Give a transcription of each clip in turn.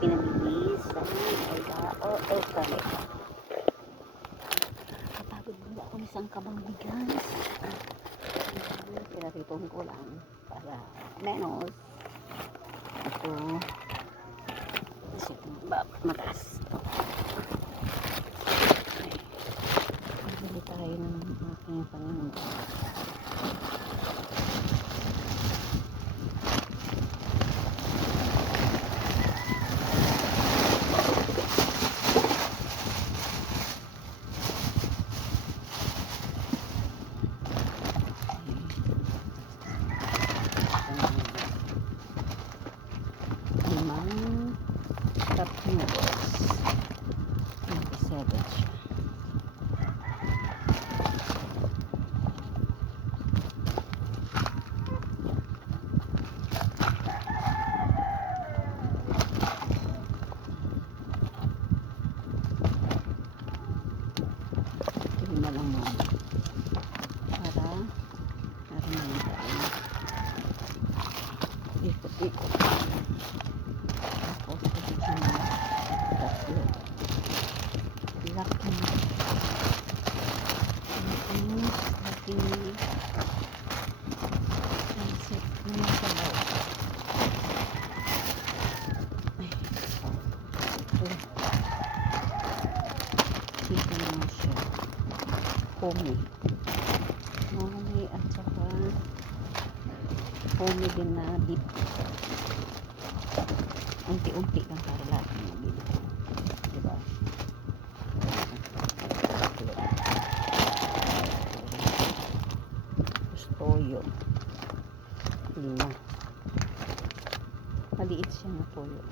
Pinamimisan. Ay, oo, oo, kami. Kapagod mo ako isang kabang bigas. Pinatipon ko lang para menos. Ito, ba- mataas to. Lima lang muna. Para meron na tayo. Ikot-ikot. Tapos, ito na tatlo. Laki. Tapos, laki. Pansit na sabaw. Ay. Ito. Dito naman siya. Homey. Homey at saka homey din na dip unti-unti lang para lahat ng mabili. Diba? Gusto yun. Lima. Maliit siya na toyo.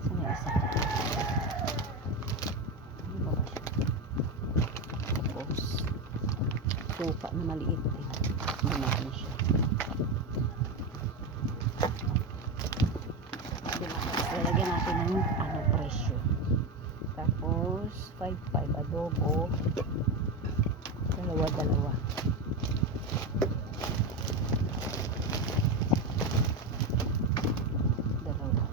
Saan yung isa? Ano ba ba siya? Tapos, suka na maliit. Lumaki na siya. Tapos, lalagyan natin ng ano, presyo. Tapos, 5-5 adobo. Dalawa-dalawa. Dalawa.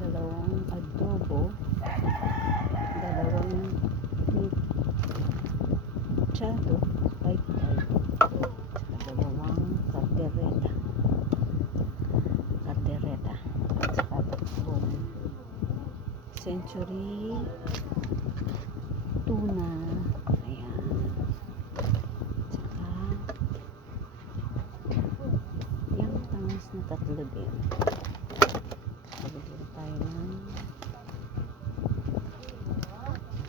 Dalawang adobo. Dalawang meat. Chado. 5-5. Saka dalawang kaldereta. Kaldereta. At saka tatlong century tuna. Ayan. Saka yung tangas na tatlo din. Pagdating tayo ng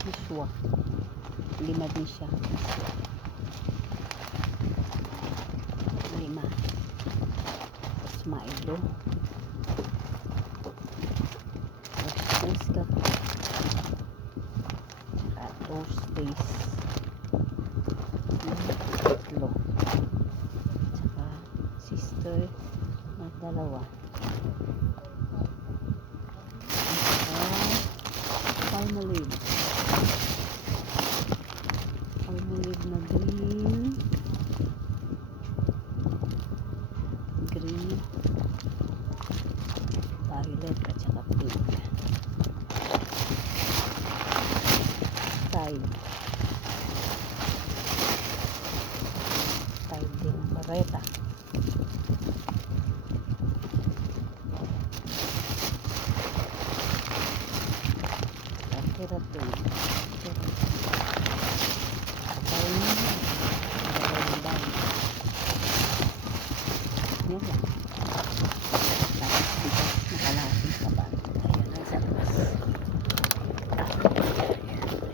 miswa. Lima din siya. Lima. Tapos Milo. Tapos. Saka toast base. Tatlo. Saka sister na dalawa. At Violet at saka pink. Tide. Tide din bareta. Tira to. Tira to. Tide. Dalawang dami. Yan lang. Tapos bigas na kalahating kaban. Ayan, nasa labas.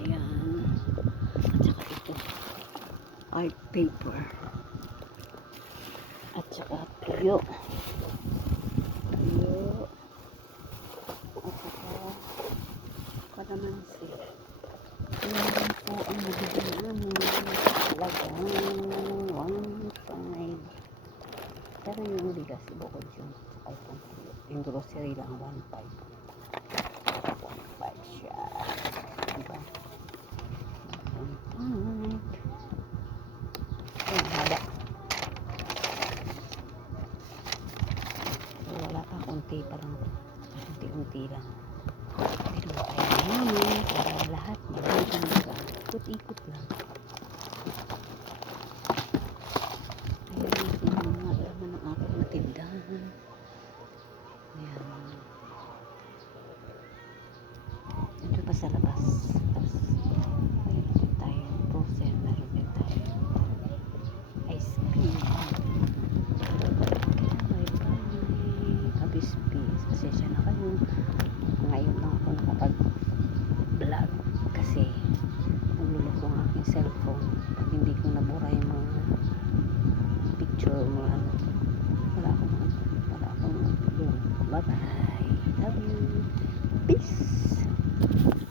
Ayan. At saka ito. Art paper. At saka tuyo. Tuyo. At saka kalamansi. Lang po ang nabibili namin. Talagang 1.5. Pero yung bigas, bukod yun. Tuyo. Yung grocery lang, 1.5. 1.5 siya. Konti lang. Pero tayo naman para lahat ka. Ikot-ikot lang. Ayan natin mga laman ng aking matindahan. Ayan. Ito pa sa labas. Tapos